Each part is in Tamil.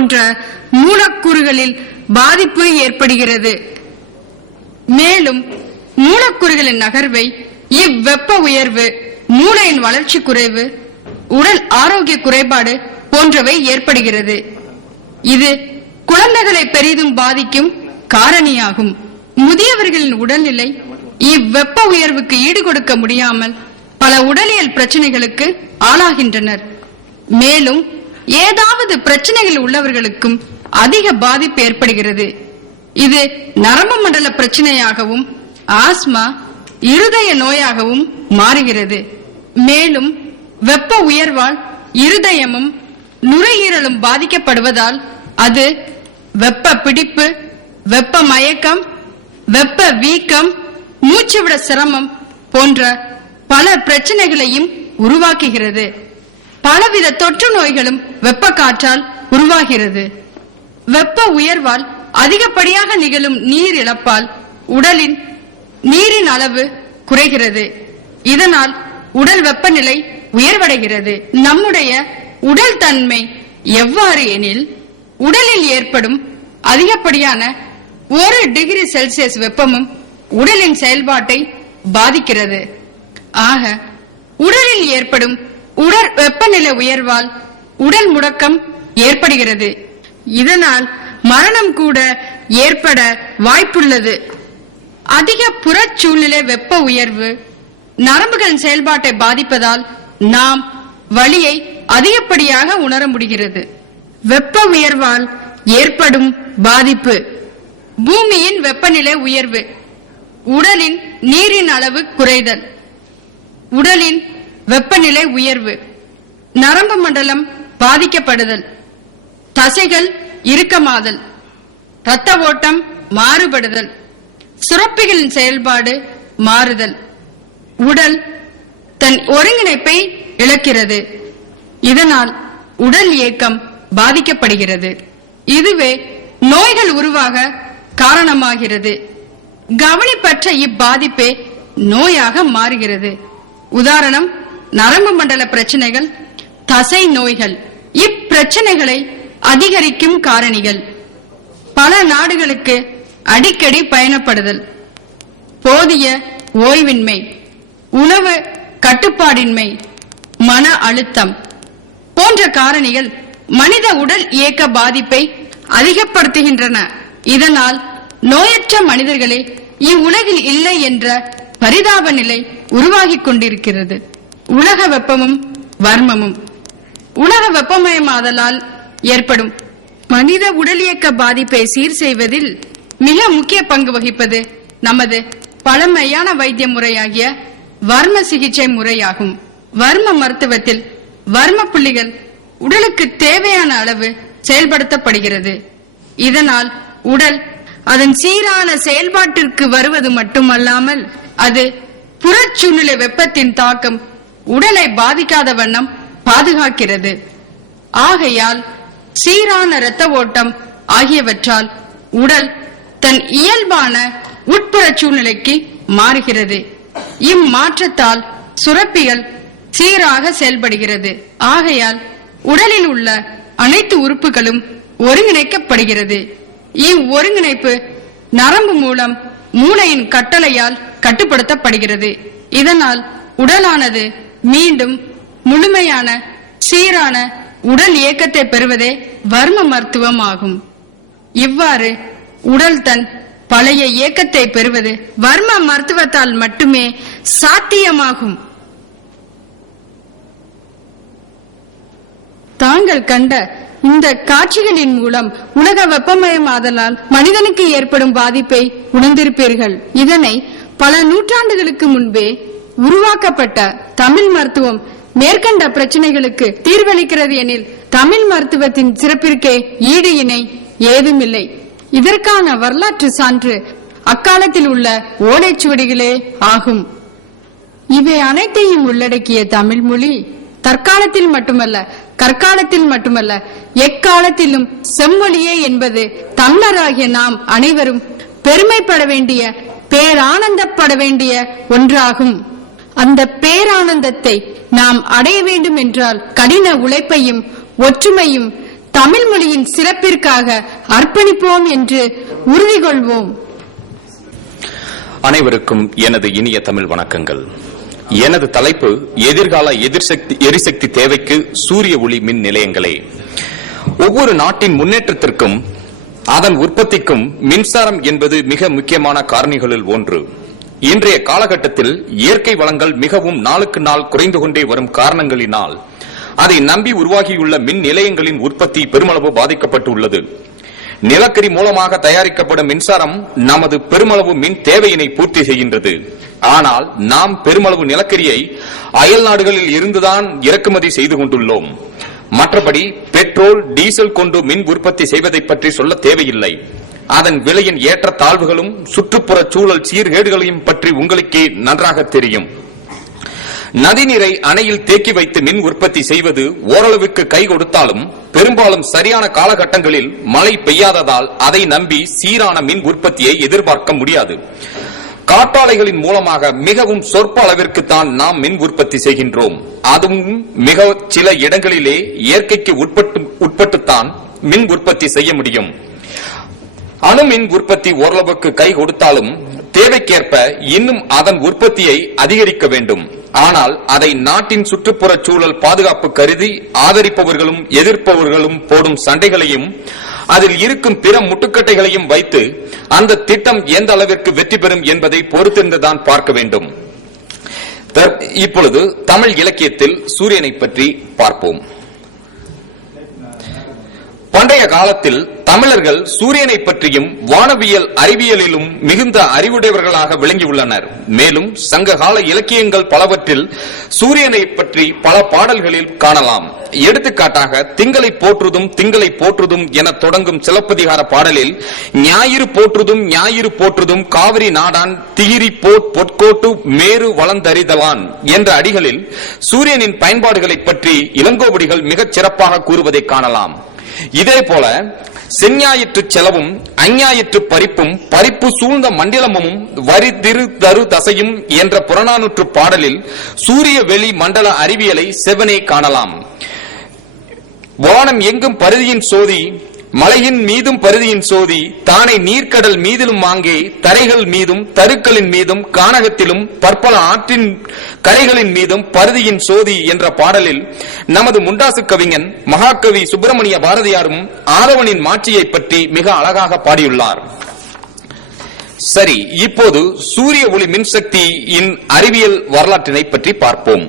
போன்ற மூலக்கூறுகளில் பாதிப்பு ஏற்படுகிறது. மேலும் மூலக்கூறுகளின் நகர்வை இவ்வெப்ப உயர்வு மூளையின் வளர்ச்சி குறைவு, உடல் ஆரோக்கிய குறைபாடு போன்றவை ஏற்படுகிறது. இது குழந்தைகளை பெரிதும் பாதிக்கும் காரணியாகும். முதியவர்களின் உடல்நிலை இவ்வெப்ப உயர்வுக்கு ஈடுகொடுக்க முடியாமல் பல உடலியல் பிரச்சனைகளுக்கு ஆளாகின்றனர். மேலும் ஏதாவது பிரச்சனைகள் உள்ளவர்களுக்கும் அதிக பாதிப்பு ஏற்படுகிறது. இது நரம்பு மண்டல பிரச்சனையாகவும் ஆஸ்மா, இருதய நோயாகவும் மாறுகிறது. மேலும் வெப்ப உயர்வால் இருதயமும் நுரையீரலும் பாதிக்கப்படுவதால் அது வெப்ப பிடிப்பு, வெப்ப மயக்கம், வெப்ப வீக்கம், மூச்சுவிட சிரமம் போன்ற பல பிரச்சனைகளையும் உருவாக்குகிறது. பலவித தொற்று நோய்களும் வெப்ப காற்றால் உருவாகிறது. வெப்ப உயர்வால் அதிகப்படியாக நிகழும் நீர் இழப்பால் உடலின் நீரின் அளவு குறைகிறது. இதனால் உடல் வெப்பநிலை உயர்வடைகிறது. நம்முடைய உடல் தன்மை எவ்வாறு எனில், உடலில் ஏற்படும் அதிகப்படியான 1 டிகிரி செல்சியஸ் வெப்பமும் உடலின் செயல்பாட்டை பாதிக்கிறது. ஆக உடலில் ஏற்படும் உடல் வெப்பநிலை உயர்வால் உடல் முடக்கம் ஏற்படுகிறது. இதனால் மரணம் கூட ஏற்பட வாய்ப்புள்ளது. அதிக புறச்சூழ்நிலை வெப்ப உயர்வு நரம்புகளின் செயல்பாட்டை பாதிப்பதால் நாம் வலியை அதிகப்படியாக உணர முடிகிறது. வெப்ப உயர்வால் ஏற்படும் பாதிப்பு: பூமியின் வெப்பநிலை உயர்வு, உடலின் நீரின் அளவு குறைதல், உடலின் வெப்பநிலை உயர்வு, நரம்பு மண்டலம் பாதிக்கப்படுதல், தசைகள் இறுக்கமாதல், இரத்த ஓட்டம் மாறுபடுதல், சுரப்பிகளின் செயல்பாடு மாறுதல், உடல் தன் ஒருங்கிணைப்பை இழக்கிறது. இதனால் உடல் இயக்கம் பாதிக்கப்படுகிறது. இதுவே நோய்கள் உருவாக காரணமாகிறது. கவனிப்பற்ற இப்பாதிப்பே நோயாக மாறுகிறது. உதாரணம், நரம்பு மண்டல பிரச்சனைகள், தசை நோய்கள். இப்பிரச்சனைகளை அதிகரிக்கும் காரணிகள்: பல நாடுகளுக்கு அடிக்கடி பயணப்படுதல், போதிய ஓய்வின்மை, உணவு கட்டுப்பாடின்மை, மன அழுத்தம் போன்ற காரணிகள் மனித உடல் இயக்க பாதிப்பை அதிகப்படுத்துகின்றன. இதனால் நோயற்ற மனிதர்களே இவ்வுலகில் இல்லை என்ற பரிதாப நிலை உருவாகிக் கொண்டிருக்கிறது. உலக வெப்பமும் வர்மமும். உலக வெப்பமயமாதலால் ஏற்படும் மனித உடல் இயக்க பாதிப்பை சீர் செய்வதில் மிக முக்கிய பங்கு வகிப்பது நமது பழமையான வைத்திய முறையாகிய வர்ம சிகிச்சை முறையாகும். வர்ம மருத்துவத்தில் வர்ம புள்ளிகள் உடலுக்கு தேவையான அளவு செயல்படுத்தப்படுகிறது. இதனால் உடல் அதன் சீரான செயல்பாட்டிற்கு வருவது மட்டுமல்லாமல் அது புறச்சூழ்நிலை வெப்பத்தின் தாக்கம் உடலை பாதிக்காத வண்ணம் பாதுகாக்கிறது. ஆகையால் சீரான இரத்த ஓட்டம் ஆகியவற்றால் உடல் தன் இயல்பான உட்புற சூழ்நிலைக்கு மாறுகிறது. இம்மாற்றத்தால் சுரப்பிகள் சீராக செயல்படுகிறது. ஆகையால் உடலில் உள்ள அனைத்து உறுப்புகளும் ஒருங்கிணைக்கப்படுகிறது. இவ்வொருங்கிணைப்பு நரம்பு மூலம் மூளையின் கட்டளையால் கட்டுப்படுத்தப்படுகிறது. இதனால் உடலானது மீண்டும் முழுமையான சீரான உடல் இயக்கத்தை பெறுவதே வர்ம மருத்துவம் ஆகும். இவ்வாறு உடல் தன் பழைய இயக்கத்தை பெறுவது வர்ம மருத்துவத்தால் மட்டுமே சாத்தியமாகும். தாங்கள் கண்ட இந்த காட்சிகளின் மூலம் உலக வெப்பமயமாதலால் மனிதனுக்கு ஏற்படும் பாதிப்பை உணர்ந்திருப்பீர்கள். இதனை பல நூற்றாண்டுகளுக்கு முன்பே உருவாக்கப்பட்ட தமிழ் மருத்துவம் மேற்கண்ட பிரச்சனைகளுக்கு தீர்வளிக்கிறது எனில் தமிழ் மருத்துவத்தின் சிறப்பிற்கே ஈடு இணை ஏதுமில்லை. இதற்கான வரலாற்று சான்று அக்காலத்தில் உள்ள ஓலைச்சுவடிகளே ஆகும். இவை அனைத்தையும் உள்ளடக்கிய தமிழ் மொழி தற்காலத்தில் மட்டுமல்ல, கற்காலத்தில் மட்டுமல்ல, எக்காலத்திலும் செம்மொழியே என்பது தமிழராகிய நாம் அனைவரும் பெருமைப்பட வேண்டிய, பேரானந்தப்பட வேண்டிய ஒன்றாகும். அந்த பேரானந்தத்தை நாம் அடைய வேண்டும் என்றால் கடின உழைப்பையும் ஒற்றுமையும் தமிழ் மொழியின் சிறப்பிற்காக அர்ப்பணிப்போம் என்று உறுதி கொள்வோம். அனைவருக்கும் எனது இனிய தமிழ் வணக்கங்கள். எனது தலைப்பு எதிர்கால எரிசக்தி தேவைக்கு சூரிய ஒளி மின் நிலையங்களே. ஒவ்வொரு நாட்டின் முன்னேற்றத்திற்கும் அதன் உற்பத்திக்கும் மின்சாரம் என்பது மிக முக்கியமான காரணிகளில் ஒன்று. இன்றைய காலகட்டத்தில் இயற்கை வளங்கள் மிகவும் நாளுக்கு நாள் குறைந்து கொண்டே வரும் காரணங்களினால் அதை நம்பி உருவாகியுள்ள மின் நிலையங்களின் உற்பத்தி பெருமளவு பாதிக்கப்பட்டுள்ளது. நிலக்கரி மூலமாக தயாரிக்கப்படும் மின்சாரம் நமது பெருமளவு மின் தேவையினை பூர்த்தி செய்கின்றது. ஆனால் நாம் பெருமளவு நிலக்கரியை அயல் நாடுகளில் இருந்துதான் இறக்குமதி செய்து கொண்டுள்ளோம். மற்றபடி பெட்ரோல், டீசல் கொண்டு மின் உற்பத்தி செய்வதை பற்றி சொல்ல தேவையில்லை. அதன் விலையின் ஏற்ற தாழ்வுகளும் சுற்றுப்புற சூழல் சீர்கேடுகளையும் பற்றி உங்களுக்கே நன்றாக தெரியும். நதிநீரை அணையில் தேக்கி வைத்து மின் உற்பத்தி செய்வது ஓரளவுக்கு கை கொடுத்தாலும் பெரும்பாலும் சரியான காலகட்டங்களில் மழை பெய்யாததால் அதை நம்பி சீரான மின் உற்பத்தியை எதிர்பார்க்க முடியாது. காற்றாலைகளின் மூலமாக மிகவும் சொற்ப அளவிற்கு தான் நாம் மின் உற்பத்தி செய்கின்றோம். அதுவும் மிக சில இடங்களிலே இயற்கைக்கு உட்பட்டுத்தான் மின் உற்பத்தி செய்ய முடியும். அணு மின் உற்பத்தி ஓரளவுக்கு கை கொடுத்தாலும் தேவைக்கேற்ப இன்னும் அதன் உற்பத்தியை அதிகரிக்க வேண்டும். ஆனால் அதை நாட்டின் சுற்றுப்புற சூழல் பாதுகாப்பு கருதி ஆதரிப்பவர்களும் எதிர்ப்பவர்களும் போடும் சண்டைகளையும் அதில் இருக்கும் பிற முட்டுக்கட்டைகளையும் வைத்து அந்த திட்டம் எந்த அளவிற்கு வெற்றி பெறும் என்பதை பொறுத்திருந்துதான் பார்க்க வேண்டும். இப்பொழுது தமிழ் இலக்கியத்தில் சூரியனை பற்றி பார்ப்போம். பண்டைய காலத்தில் தமிழர்கள் சூரியனை பற்றியும் வானவியல் அறிவியலிலும் மிகுந்த அறிவுடையவர்களாக விளங்கியுள்ளனர். மேலும் சங்ககால இலக்கியங்கள் பலவற்றில் சூரியனை பற்றி பல பாடல்களில் காணலாம். எடுத்துக்காட்டாக திங்களை போற்றுதும் என தொடங்கும் சிலப்பதிகார பாடலில் ஞாயிறு போற்றுதும் காவிரி நாடான் திகிரி பொற்கோட்டு மேரு வளந்தறிதலான் என்ற அடிகளில் சூரியனின் பயன்பாடுகளை பற்றி இளங்கோவடிகள் மிகச் சிறப்பாக கூறுவதை காணலாம். இதேபோல செஞ்ஞாயிற்று செலவும் அஞ்ஞாயிற்று பறிப்பு சூழ்ந்த மண்டலமும் வரி தரு தசையும் என்ற புறநானூற்று பாடலில் சூரிய வெளி மண்டல அறிவியலை செவனே காணலாம். வானம் எங்கும் பருதியின் சோதி, மலையின் மீதும் பருதியின் சோதி, தானே நீர்க்கடல் மீதிலும் ஆங்கே தரைகள் மீதும் தருக்களின் மீதும் கானகத்திலும் பற்பல ஆற்றின் கரைகளின் மீதும் பருதியின் சோதி என்ற பாடலில் நமது முண்டாசு கவிஞன் மகாகவி சுப்பிரமணிய பாரதியாரும் ஆதவனின் மாட்சியை பற்றி மிக அழகாக பாடியுள்ளார். சரி, இப்போது சூரிய ஒளி மின்சக்தியின் அறிவியல் வரலாற்றினை பற்றி பார்ப்போம்.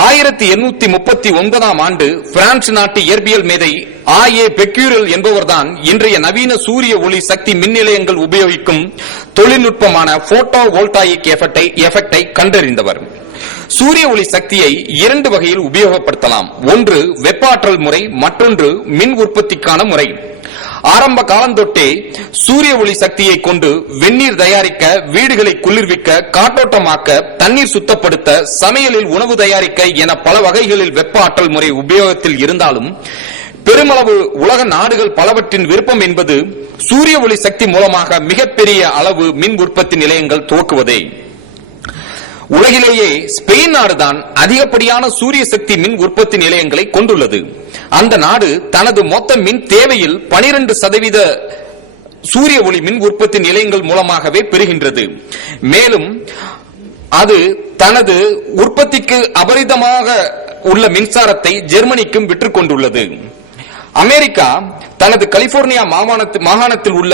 1839 ஆண்டு பிரான்ஸ் நாட்டு இயற்பியல் மேதை ஆயே பெக்யூரல் என்பவர்தான் இன்றைய நவீன சூரிய ஒளி சக்தி மின் நிலையங்கள் உபயோகிக்கும் தொழில்நுட்பமான போட்டோ வோல்டாயிக் எஃபெக்டை கண்டறிந்தவர். சூரிய ஒளி சக்தியை இரண்டு வகையில் உபயோகப்படுத்தலாம். ஒன்று வெப்பாற்றல் முறை, மற்றொன்று மின் உற்பத்திக்கான முறை. ஆரம்ப காலந்தொட்டே சூரிய ஒளி சக்தியை கொண்டு வெந்நீர் தயாரிக்க, வீடுகளை குளிர்விக்க, காற்றோட்டமாக்க, தண்ணீர் சுத்தப்படுத்த, சமையலில் உணவு தயாரிக்க என பல வகைகளில் வெப்ப ஆற்றல் முறை உபயோகத்தில் இருந்தாலும் பெருமளவு உலக நாடுகள் பலவற்றின் விருப்பம் என்பது சூரிய ஒளி சக்தி மூலமாக மிகப்பெரிய அளவு மின் உற்பத்தி நிலையங்கள் துவக்குவதே. உலகிலேயே ஸ்பெயின் நாடுதான் அதிகப்படியான சூரிய சக்தி மின் உற்பத்தி நிலையங்களை கொண்டுள்ளது. அந்த நாடு தனது மொத்த மின் தேவையில் 12% சூரிய ஒளி மின் உற்பத்தி நிலையங்கள் மூலமாகவே பெறுகின்றது. மேலும் அது தனது உற்பத்திக்கு அபரிதமாக உள்ள மின்சாரத்தை ஜெர்மனிக்கும் விற்றுக் கொண்டுள்ளது. அமெரிக்கா தனது கலிபோர்னியா மாகாணத்தில் உள்ள